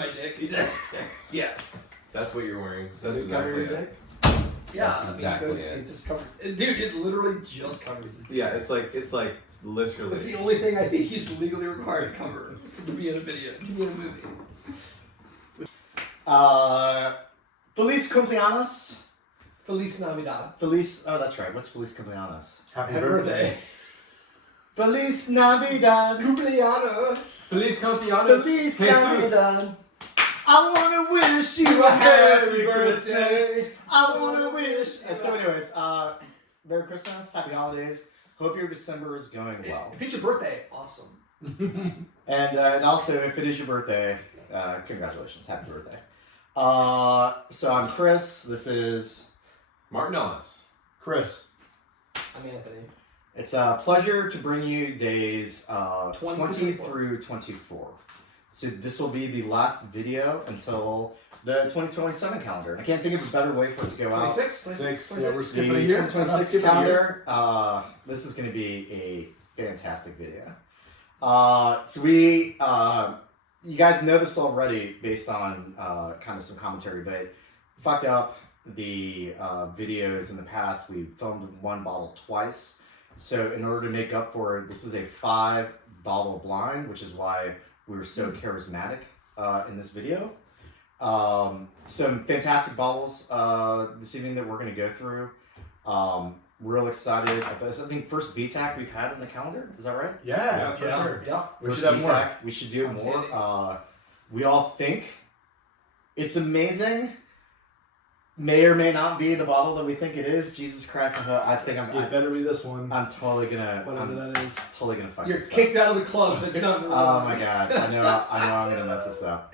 my dick. Yes. That's what you're wearing. Does That's it cover exactly your it. dick? Yeah, That's I mean, exactly it just covers. Dude, it literally just covers his dick. Yeah, it's like literally. It's the only thing I think he's legally required to cover to be in a video, to be in a movie. Feliz cumpleaños. Feliz Navidad. Feliz. Oh, that's right. What's Feliz cumpleaños? Happy Happy birthday. birthday. Feliz Navidad. Cumpleaños. Feliz cumpleaños. Feliz Jesus. Navidad. I wanna wish you a happy Christmas. I wanna wish. So, anyways, Merry Christmas, Happy Holidays. Hope your December is going well. If it's your birthday, awesome. And also, if it is your birthday, congratulations, happy birthday. So I'm Chris. This is Martin Ellis. Chris. I'm Anthony. It's a pleasure to bring you days 20 24. through 24. So this will be the last video until the 2027 calendar. I can't think of a better way for it to go out. 26? Yeah, we're The skipping a year. 2026 calendar. This is going to be a fantastic video. So we, you guys know this already based on kind of some commentary, but fucked up the videos in the past. We filmed one bottle twice. So in order to make up for it, this is a 5-bottle blind, which is why we were so charismatic in this video. Some fantastic bottles this evening that we're going to go through. Real excited. I think first BTAC we've had in the calendar. Is that right? Yeah, for sure. Yeah. We First should have more. BTAC. We should do it more. We all think it's amazing. May or may not be the bottle that we think it is. Jesus Christ! I think It better be this one. I'm totally gonna. Whatever that is. Totally gonna fuck You're this kicked up. out of the club. It's not. Oh my god! I know I'm gonna mess this up.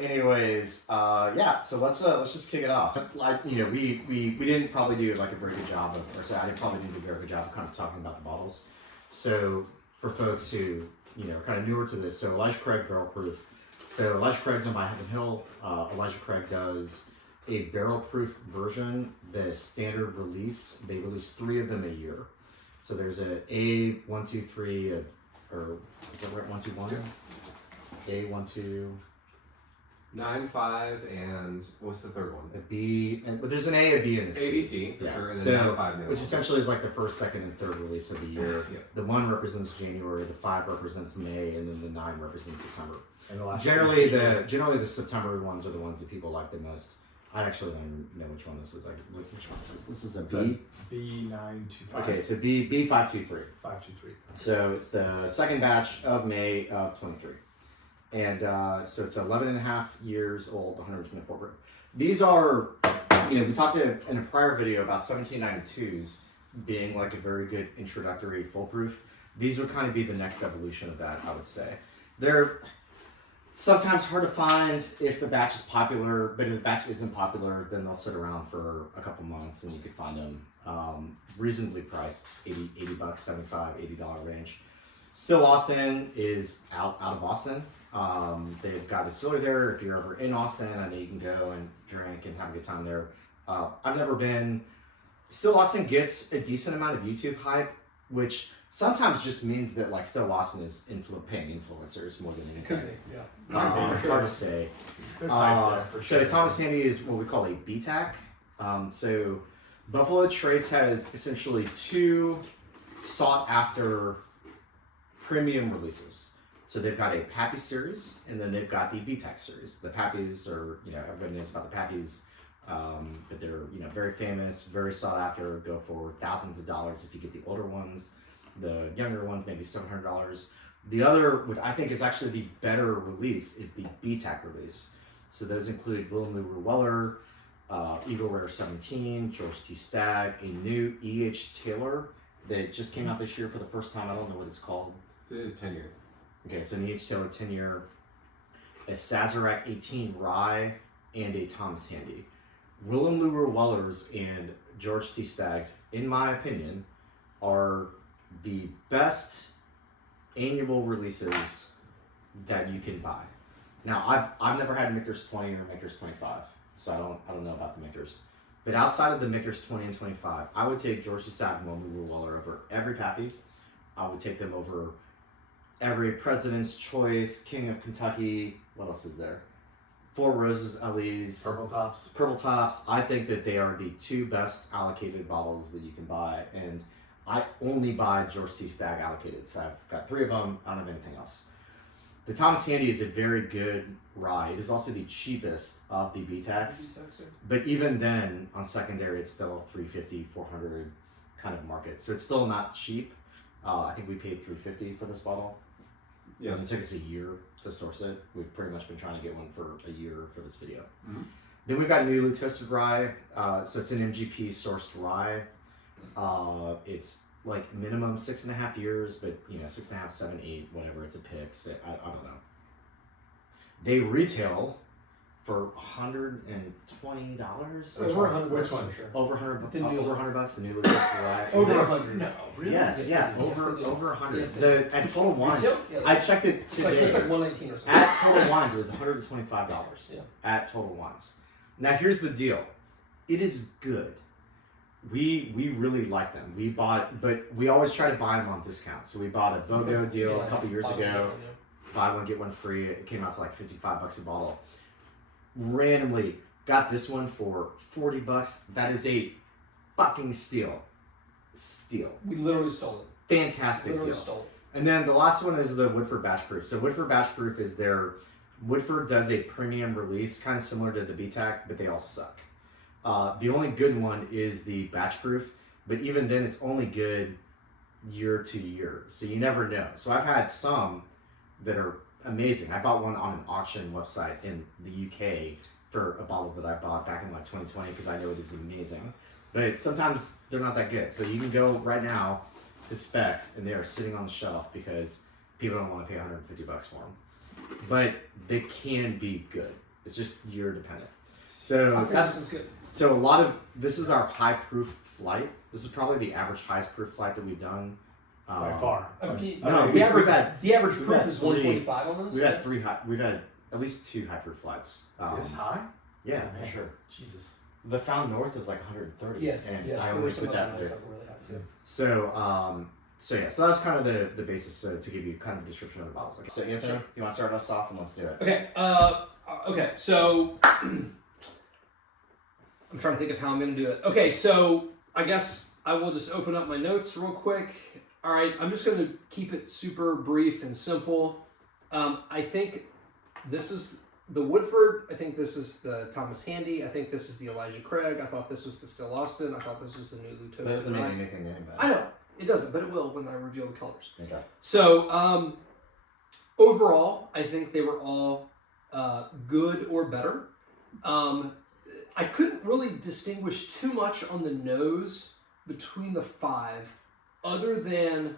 Anyways, yeah. So let's just kick it off. Like we didn't probably do like a very good job of, or say I probably didn't do a very good job of kind of talking about the bottles. So for folks who are kind of newer to this, so Elijah Craig barrel proof. So Elijah Craig's on by Heaven Hill. Elijah Craig does a barrel proof version. The standard release, they release 3 of them a year. So there's a A123, or is that right? 121. A12. 9.5 and what's the third one? A B, but there's an A, a B, and a C. ABC for sure, and So, then 9.5 which essentially is like the first, second, and third release of the year. Yeah. The 1 represents January, the 5 represents May, and then the 9 represents September. And the last Generally, the September ones are the ones that people like the most. I actually don't even know which one this is. Like, which one this is? This is a B. B925. Okay, so B523. 523. So it's the second batch of May of 23. And so it's 11 and a half years old, 124 proof. These are, we talked in a prior video about 1792s being like a very good introductory foolproof. These would kind of be the next evolution of that, I would say. They're sometimes hard to find if the batch is popular, but if the batch isn't popular, then they'll sit around for a couple months and you could find them reasonably priced, $80, $75, $80 range. Still Austin is out of Austin. They've got a distillery there. If you're ever in Austin, I know you can go and drink and have a good time there. I've never been. Still Austin gets a decent amount of YouTube hype, which sometimes just means that like Still Austin is paying influencers more than anything. Could be, yeah. Hard to say. There's hype there, for So sure. Thomas Handy is what we call a BTAC. So Buffalo Trace has essentially 2 sought after premium releases. So they've got a Pappy series, and then they've got the BTAC series. The Pappies are, everybody knows about the Pappies, but they're, very famous, very sought after, go for thousands of dollars if you get the older ones. The younger ones, maybe $700. The other, what I think is actually the better release, is the BTAC release. So those include Willem Lou Weller, Eagle Rare 17, George T. Stagg, a new E.H. Taylor that just came out this year for the first time. I don't know what it's called. It's 10 year. Okay, so an E.H. Taylor 10-year, a Sazerac 18 Rye, and a Thomas Handy. Willem Lou Weller's and George T. Stagg's, in my opinion, are the best annual releases that you can buy. Now, I've never had Michter's 20 or Michter's 25, so I don't know about the Michter's. But outside of the Michter's 20 and 25, I would take George T. Stagg and Willem Lou Weller over every Pappy. I would take them over every President's Choice, King of Kentucky. What else is there? Four Roses, Ellie's, Purple Tops. I think that they are the two best allocated bottles that you can buy, and I only buy George T. Stagg allocated, so I've got 3 of them. I don't have anything else. The Thomas Handy is a very good rye. It is also the cheapest of the BTACs, but even then, on secondary, it's still $350, $400 kind of market. So it's still not cheap. I think we paid $350 for this bottle. Yeah, it took us a year to source it. We've pretty much been trying to get one for a year for this video. Mm-hmm. Then we've got Nulu Toasted Rye. So it's an MGP sourced rye. It's like minimum 6.5 years, but 6.5, 7, 8, whatever. It's a pick. So I don't know. They retail for $120. Over 100. Which one? Sure. Over 100. Over $100. The Nulu Toasted Rye. Over 100. No, really? Yes, yeah, over 100. Yes, At Total Wines, I checked it today. It's like 119 or something. At Total Wines, it was $125. Yeah. At Total Wines. Now here's the deal. It is good. We really like them. But we always try to buy them on discount. So we bought a BOGO deal a couple years ago. Buy one, get one free. It came out to like $55 a bottle. Randomly got this one for $40. That is a fucking steal. We literally stole it. Fantastic Literally deal. stole it. And then the last one is the Woodford Batch Proof. So Woodford Batch Proof is Woodford does a premium release, kind of similar to the BTAC, but they all suck. The only good one is the Batch Proof, but even then it's only good year to year. So you never know. So I've had some that are amazing. I bought one on an auction website in the UK for a bottle that I bought back in like 2020 because I know it is amazing. But sometimes they're not that good. So you can go right now to Specs and they are sitting on the shelf because people don't want to pay $150 for them. But they can be good. It's just year dependent. So that's good. So this is our high proof flight. This is probably the average highest proof flight that we've done. By far. The average proof is 125 on those? We've had at least 2 high proof flights. This high? Yeah, for sure. Jesus. The Found North is like 130. Yes, and yes. I only put that with. Really high too. So that's kind of the basis to give you kind of a description of the bottles. Okay. So Anthony, you want to start us off and let's do it. Okay. Okay. So I'm trying to think of how I'm going to do it. Okay. So I guess I will just open up my notes real quick. All right. I'm just going to keep it super brief and simple. I think this is the Woodford. I think this is the Thomas Handy. I think this is the Elijah Craig. I thought this was the Still Austin. I thought this was the Nulu Toasted Rye. That doesn't mean anything to anybody. I know. It doesn't, but it will when I reveal the colors. Okay. So, overall, I think they were all good or better. I couldn't really distinguish too much on the nose between the 5, other than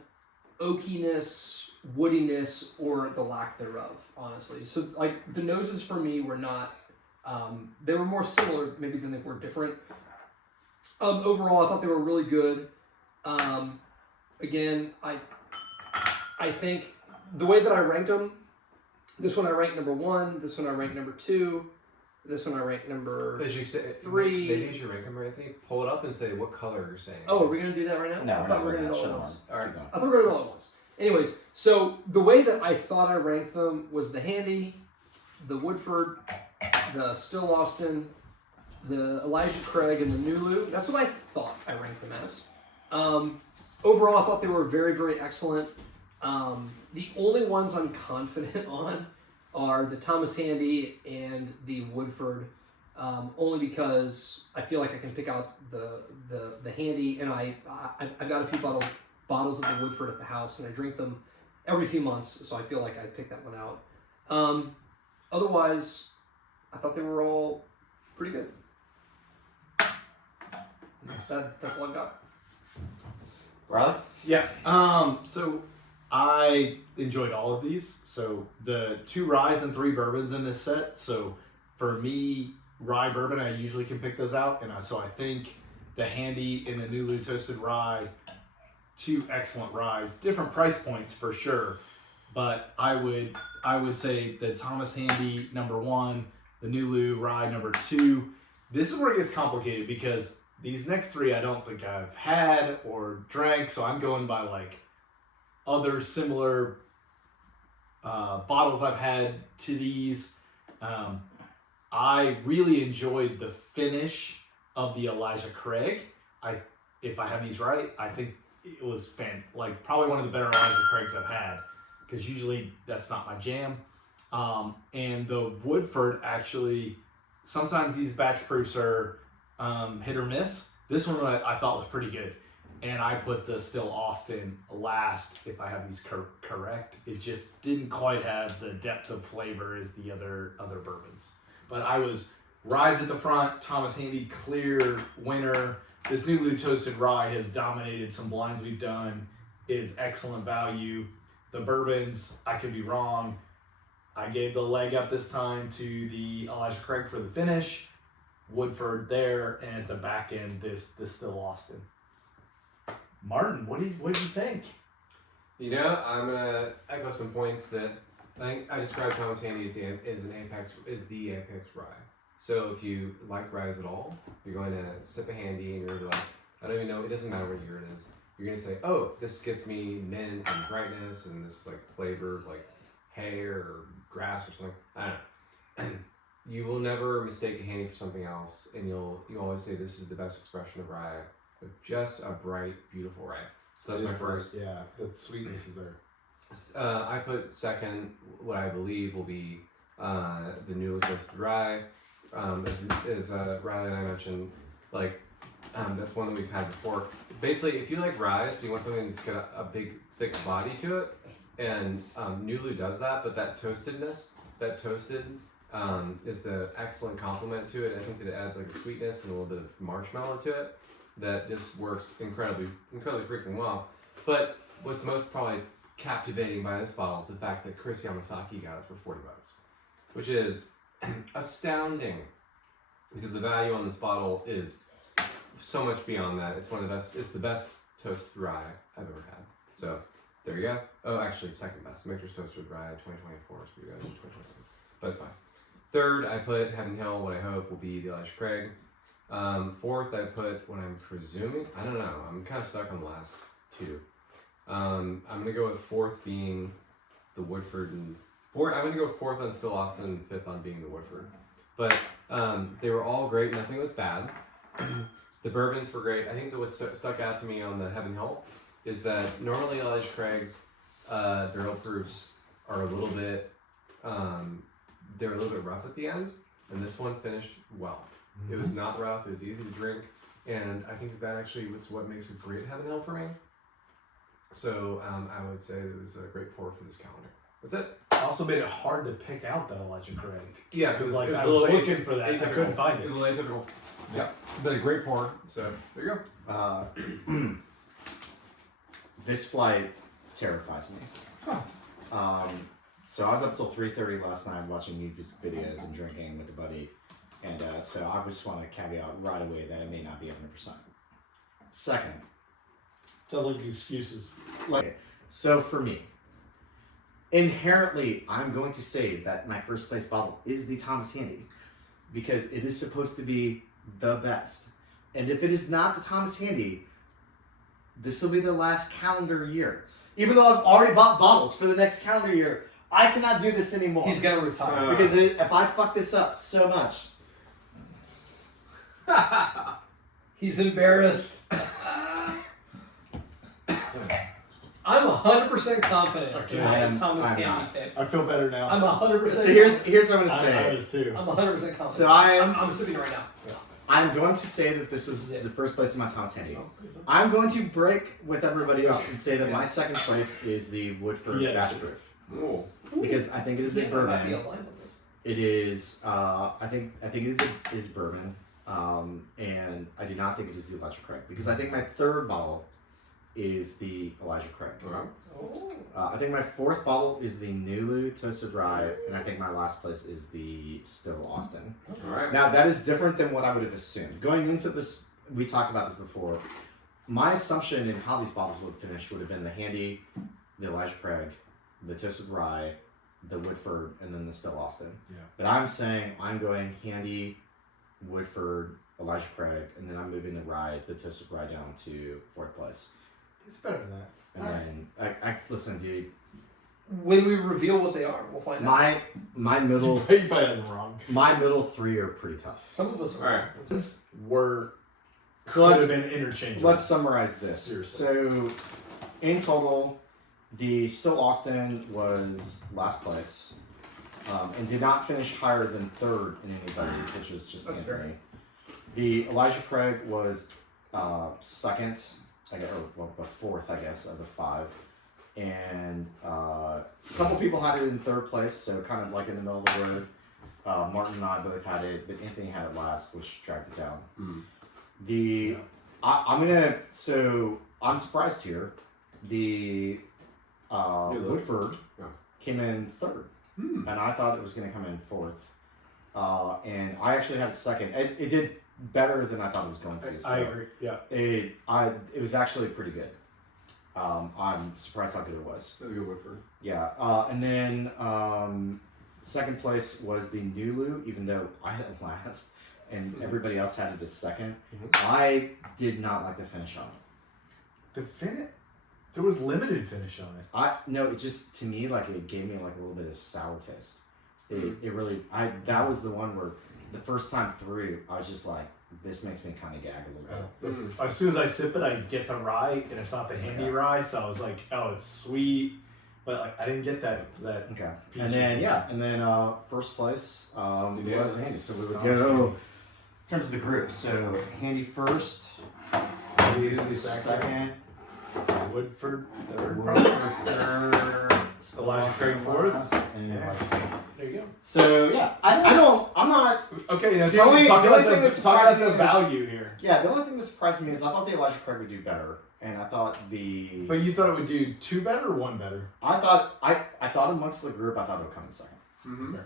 oakiness, woodiness, or the lack thereof, honestly. So, like, the noses for me were not, they were more similar maybe than they were different. Overall, I thought they were really good. Again, I think the way that I ranked them, this one I ranked number 1, this one I ranked number 2, this one I ranked number As you say, 3. Maybe you should rank them right. I think pull it up and say what color you're saying. Oh, are we going to do that right now? No, I thought we were going to do it all at once. All right. I thought we were going to do it all at once. Anyways, so the way that I thought I ranked them was the Handy, the Woodford, the Still Austin, the Elijah Craig, and the Nulu. That's what I thought I ranked them as. Overall, I thought they were very, very excellent. The only ones I'm confident on are the Thomas Handy and the Woodford, only because I feel like I can pick out the Handy, and I've got a few bottles of the Woodford at the house, and I drink them every few months, so I feel like I picked that one out. Otherwise, I thought they were all pretty good. That's all I've got. Riley? Yeah. So I enjoyed all of these. So the 2 ryes and 3 bourbons in this set. So for me, rye bourbon, I usually can pick those out, and so I think the Handy and the Nulu Toasted Rye, 2 excellent ryes, different price points for sure. But I would say the Thomas Handy number 1, the Nulu Rye number 2. This is where it gets complicated because these next 3 I don't think I've had or drank, so I'm going by like other similar bottles I've had to these. I really enjoyed the finish of the Elijah Craig. If I have these right, I think it was probably one of the better Elijah Craigs I've had, because usually that's not my jam. And the Woodford, actually, sometimes these batch proofs are hit or miss. This one I thought was pretty good. And I put the Still Austin last, if I have these correct. It just didn't quite have the depth of flavor as the other bourbons. But I was Rye's at the front, Thomas Handy, clear winner. This Nulu Toasted Rye has dominated some blinds we've done. It is excellent value. The bourbons, I could be wrong. I gave the leg up this time to the Elijah Craig for the finish. Woodford there, and at the back end, this Still Austin. Martin, what do you think? You know, I'm gonna echo some points that I think I described Thomas Handy as the apex rye. So if you like ryes at all, you're going to sip a Handy and you're like, I don't even know, it doesn't matter what year it is. You're gonna say, oh, this gets me mint and brightness and this like flavor of like hay or grass or something. I don't know. You will never mistake a Handy for something else, and you always say this is the best expression of rye, with just a bright, beautiful rye. So that's my first. Yeah, the sweetness is there. I put second what I believe will be the Nulu Toasted Rye. As Riley and I mentioned, like that's one that we've had before. Basically, if you like rye, you want something that's got a big, thick body to it, and Nulu does that. But that toasted is the excellent complement to it. I think that it adds like a sweetness and a little bit of marshmallow to it that just works incredibly freaking well. But what's most probably captivating by this bottle is the fact that Chris Yamasaki got it for $40, which is astounding, because the value on this bottle is so much beyond that. It's one of the best. It's the best toasted rye I've ever had. So there you go. Oh, actually, second best. Maker's Toasted Rye 2024. So you guys 2023, but it's fine. Third, I put Heaven Hill. What I hope will be the Elijah Craig. Fourth, I put what I'm presuming. I don't know. I'm kind of stuck on the last two. I'm gonna go with fourth being the Woodford, and I'm gonna go fourth on Still Austin, and fifth on being the Woodford. But they were all great. Nothing was bad. The bourbons were great. I think that what stuck out to me on the Heaven Hill is that normally Elijah Craig's barrel proofs are a little bit they're a little bit rough at the end, and this one finished well. It was not rough. It was easy to drink, and I think that actually was what makes a great Heaven Hill for me. So I would say it was a great pour for this calendar. That's it. Also made it hard to pick out that Elijah Craig. Yeah, because like, it was I a little was looking for that. I couldn't find it. It was a little atypical. Yeah, but a great pour. So there you go. This flight terrifies me. Huh. So I was up till 3:30 last night watching music videos and drinking with a buddy, and so I just want to caveat right away that it may not be 100%. Second, Sounds like excuses. So for me, inherently, I'm going to say that my first place bottle is the Thomas Handy, because it is supposed to be the best. And if it is not the Thomas Handy, this will be the last calendar year. Even though I've already bought bottles for the next calendar year, I cannot do this anymore. He's gonna retire. Because if I fuck this up so much. He's embarrassed. I'm 100% confident in my Thomas I'm Handy not. pick. I feel better now. I'm 100%. So here's what I'm gonna I say. was too. I'm 100% confident. So I'm sipping right now. I'm going to say that this is the first place in my Thomas Handy. I'm going to break with everybody else and say that my second place is the Woodford Batch Proof. Ooh. Because I think it is a Might be bourbon. aligned with this. It is. I think it is bourbon, and I do not think it is the Elijah Craig, because I think my third bottle is the Elijah Craig. Okay. Oh. I think my fourth bottle is the Nulu Toasted Rye, and I think my last place is the Still Austin. All right. Now that is different than what I would have assumed going into this. We talked about this before. My assumption in how these bottles would finish would have been the Handy, the Elijah Craig, the Toasted Rye, the Woodford, and then the Still Austin. Yeah. But I'm saying I'm going Handy, Woodford, Elijah Craig, and then I'm moving the Rye, the Toasted Rye, down to fourth place. It's better than that. And then I listen, dude. when we reveal what they are, we'll find out. My middle You probably has them wrong. my middle three are pretty tough. Some of us All right. Were So could let's have been interchangeable. let's summarize this. Seriously. So in total, the Still Austin was last place, and did not finish higher than third in anybody's, which was just That's Anthony. The Elijah Craig was second, I guess, or well, fourth, I guess, of the five. And a couple people had it in third place, so kind of like in the middle of the road. Martin and I both had it, but Anthony had it last, which dragged it down. I'm surprised here. The Woodford came in third, and I thought it was going to come in fourth. And I actually had it second. It did better than I thought it was going to. So I agree. Yeah. it was actually pretty good. I'm surprised how good it was. That's a good Woodford. Yeah. And then second place was the Nulu, even though I had it last and everybody else had it as second. I did not like the finish on it. The finish. There was limited finish on it. No, it just, to me, like, it gave me like a little bit of sour taste. It really, that was the one where the first time through, I was just like, this makes me kind of gag a little bit. As soon as I sip it, I get the rye, and it's not the handy rye, so I was like, oh, it's sweet, but like I didn't get that. Okay. piece And then, of first place was Yes. the handy. So we would Sounds go, good. in terms of the group, so handy first, Handy second, Woodford Woodford third, third, Elijah Craig fourth. and Yeah. Elijah Craig. There you go. So yeah, I'm not. Okay, now The talk only about thing that talk about surprised the me is- value here. Yeah, the only thing that surprised me is I thought the Elijah Craig would do better, and I thought But you thought it would do two better or one better? I thought amongst the group I thought it would come in second, Mm-hmm.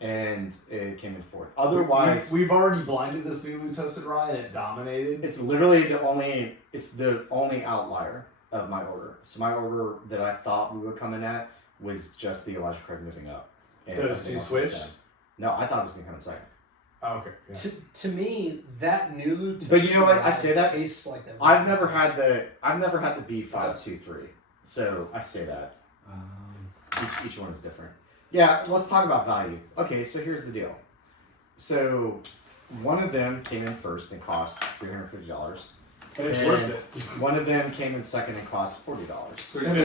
and it came in fourth. Otherwise, we've already blinded this Nulu Toasted Rye, and it dominated. it's literally the only outlier of my order. So my order that I thought we would come in at was just the Elijah Craig moving up. And Those everything two else was switched? same. No, I thought it was going to come in second. Oh, okay. Yeah. To me, that Nulu. But you know what? I say that- tastes like that. I've never had the B523, so I say that. Each one is different. Yeah, let's talk about value. Okay, so here's the deal. So one of them came in first and cost $350. And it's And worth it. one of them came in second and cost $40. So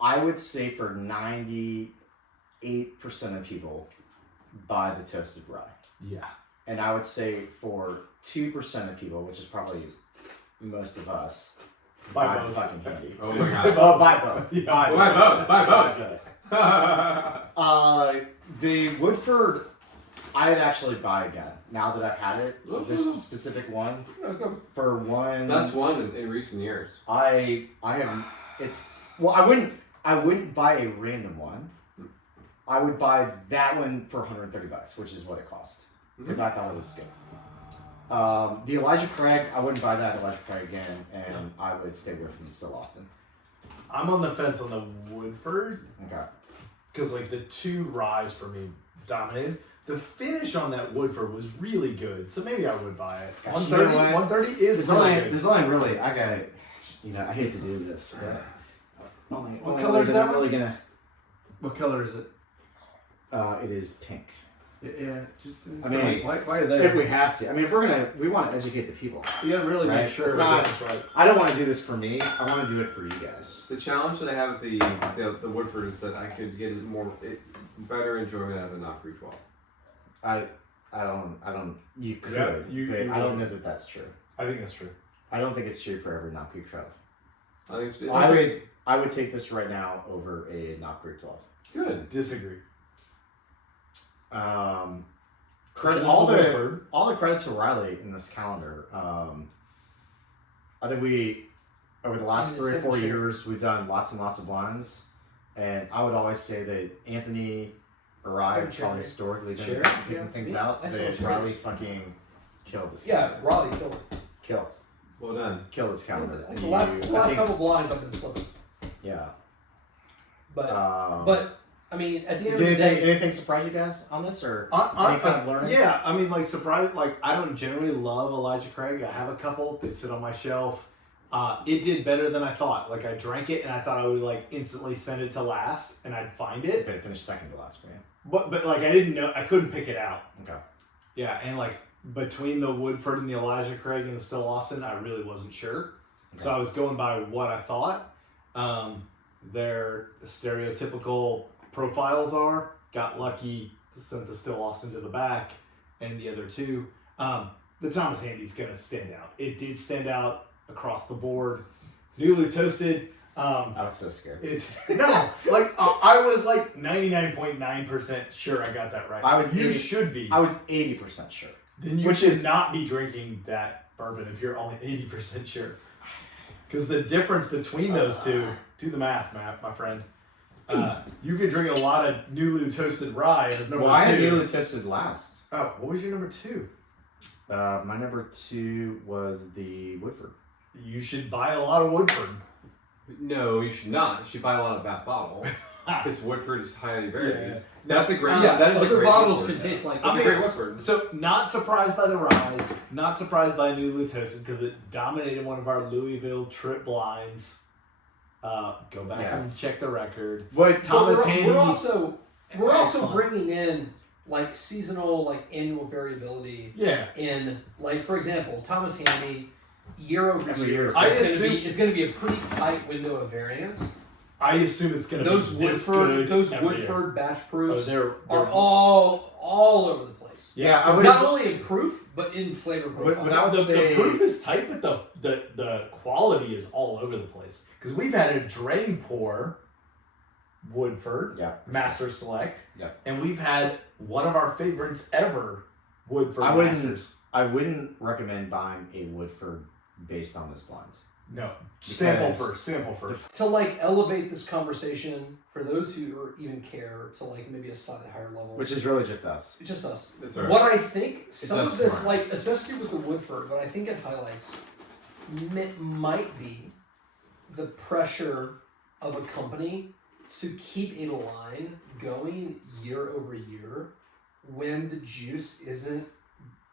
I would say for 98% of people buy the toasted rye. Yeah. And I would say for 2% of people, which is probably most of us, Buy buy the both. fucking handy. oh my god. Oh, buy both. Yeah. Buy Buy both. Buy both. The Woodford, I'd actually buy again. Now that I've had it, this specific one, No, go. for one, That's one in recent years. I have, it's, well, I wouldn't buy a random one. I would buy that one for $130, which is what it cost, because I thought it was good. The Elijah Craig, I wouldn't buy that Elijah Craig again, and I would stay away from the Still Austin. I'm on the fence on the Woodford Okay. because like the two ryes for me dominated. The finish on that Woodford was really good, so maybe I would buy it. Gosh, you know what? 130 is There's only really, I gotta, I hate to do this, but What color is that I'm one? really gonna, What color is it? it is pink. Yeah, just, I mean, why are they? if we have to. I mean, if we want to educate the people. You gotta really Right. make sure It's we not- get this right. I don't want to do this for me. I want to do it for you guys. The challenge that I have with the Woodford is that I could get better enjoyment out of a Knock Creek 12. I don't. You could, Yeah, but you I don't will. know that that's true. I think that's true. I don't think it's true for every Knock Creek 12. I think it's I would take this right now over a Knock Creek 12. good. Disagree. Credit So all this is the Woodford. all the credit to Riley in this calendar. I think we over the last And 3 or it's 4 sure. years we've done lots and lots of blinds, and I would always say that Anthony or I have Sure. probably historically been Sure. the best at picking Yeah. things Yeah. out. That's But what sure Riley is. fucking killed this. Yeah, calendar. Raleigh killed it. Well done. Kill this calendar. The last I think- couple blinds I've been slipping. Yeah. But But I mean, at the end does of the day, anything surprise you guys on this, or I any kind of learnings? yeah, I mean, like, surprise. Like, I don't generally love Elijah Craig. I have a couple. They sit on my shelf. It did better than I thought. Like I drank it and I thought I would like instantly send it to last and I'd find it. But it finished second to last for you. But like I didn't know, I couldn't pick it out. Okay. Yeah, and like between the Woodford and the Elijah Craig and the Still Austin, I really wasn't sure. Okay. So I was going by what I thought. Their stereotypical profiles are. Got lucky, sent the Still Austin to the back, and the other two. The Thomas Handy's gonna stand out. It did stand out across the board. Nulu Toasted. I was so scared. No, like I was like 99.9% sure I got that right. You 80 should be. I was 80% sure. Then you should not be drinking that bourbon if you're only 80% sure. Because the difference between those two, do the math, Matt, my friend. You could drink a lot of Nulu Toasted Rye as number Well, I had two. Nulu Toasted last. Oh, what was your number two? My number 2 was the Woodford. You should buy a lot of Woodford. No, you should not. You should buy a lot of that bottle. Because Woodford is highly varied. Yeah. That's a great. Yeah, that is a other great bottles Woodford, can though. taste like. That's a great Woodford. So, not surprised by the Rise, not surprised by Nulu Toasted because it dominated one of our Louisville trip blinds. Go back and check the record. What Thomas But Handy. we're also Excellent. bringing in like seasonal, like annual variability Yeah. in, like for example, Thomas Handy year over Every year year. I is going to be a pretty tight window of variance. I assume it's going to be Those this Woodford, good those every year. Woodford batch Oh, proofs they're are all over the place. Yeah, I It's would not only in proof, but in flavor profile. What I would the say- proof is tight, but the quality is all over the place. Because we've had a drain pour Woodford, Yeah. Master Select, Yeah. and we've had one of our favorites ever, Woodford I wouldn't- Masters. I wouldn't recommend buying a Woodford based on this blend. No, Because- sample first. To like elevate this conversation for those who are even care to like maybe a slightly higher level. Which is really just us. It's just us. It's all right. What I think some us of this, tomorrow. like especially with the Woodford, what I think it highlights might be the pressure of a company to keep a line going year over year when the juice isn't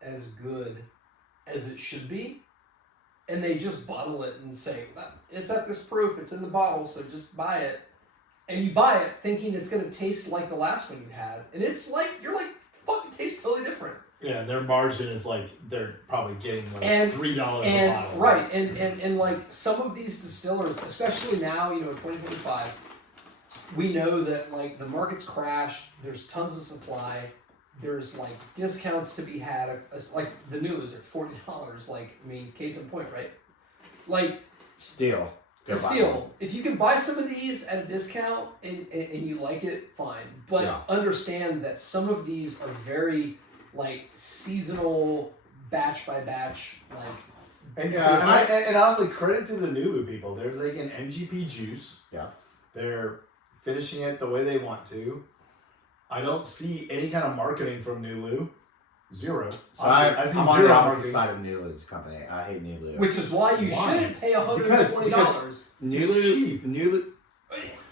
as good as it should be. And they just bottle it and say, it's at this proof, it's in the bottle, so just buy it. And you buy it thinking it's going to taste like the last one you had. And it's like, you're like, fuck, it tastes totally different. Yeah, their margin is like they're probably getting like And- $3 a And bottle. right, and like some of these distillers, especially now, in 2025, we know that like the market's crashed. There's tons of supply. There's like discounts to be had. Like the Nulu's at $40. Like I mean, case in point, right? Like Steel. Go the buy one. steel. If you can buy some of these at a discount and you like it, fine. But Yeah. understand that some of these are very like seasonal, batch by batch, like. And honestly, credit to the Nulu people. They're making MGP juice. Yeah. They're finishing it the way they want to. I don't see any kind of marketing from Nulu. Zero. So I see I'm on zero the opposite marketing. side of Nulu's company. I hate Nulu. Which is why you Why? shouldn't pay $120. Nulu, It's cheap. Nulu,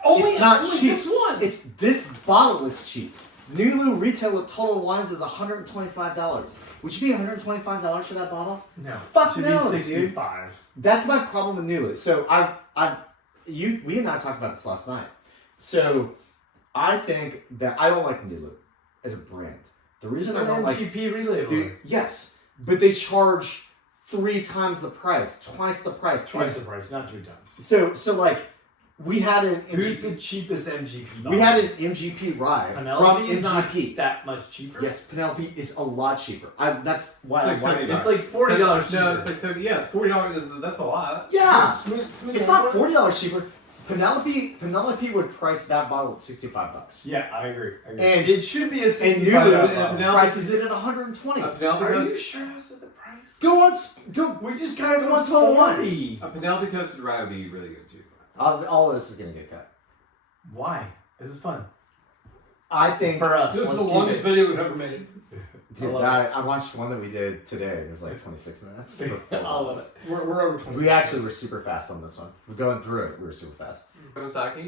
Only, It's not only cheap. this one. it's this bottle is cheap. Nulu retail with Total Wines is $125. Would you pay $125 for that bottle? No. Fuck It should no, be dude. 65. That's my problem with Nulu. So we and I talked about this last night. So I think that I don't like Nulu as a brand. The It's reason an I don't like MGP relabeler. Dude, yes, but they charge 3 times the price, twice the price. Twice the price, not 3 times. So like, we had an Who's MGP, the cheapest MGP bottle? we had an MGP rye Penelope from is not MGP. that much cheaper. Yes, Penelope is a lot cheaper. That's why It's I like like $70. it. It's like $40 cheaper. No, it's like 70. Yeah, it's $40. That's a lot. Yeah, Smooth it's not $40 cheaper. Penelope would price that bottle at $65. Yeah, I agree. And- it should be a And 65 Nulu bottle. Penelope- prices it at $120. Penelope Are you Toast- sure I said the price? Go on, go. We just got it Go for on Total Wines. 40. a Penelope Toasted Rye would be really good too. All of this is gonna get cut. Why? This is fun. I think. For us. This is let's the keep longest it. video we've ever made. Dude, I love I watched one that we did today. It was like 26 minutes. I love it. We're over 20. We actually were super fast on this one. We're going through it. We were super fast. Kawasaki.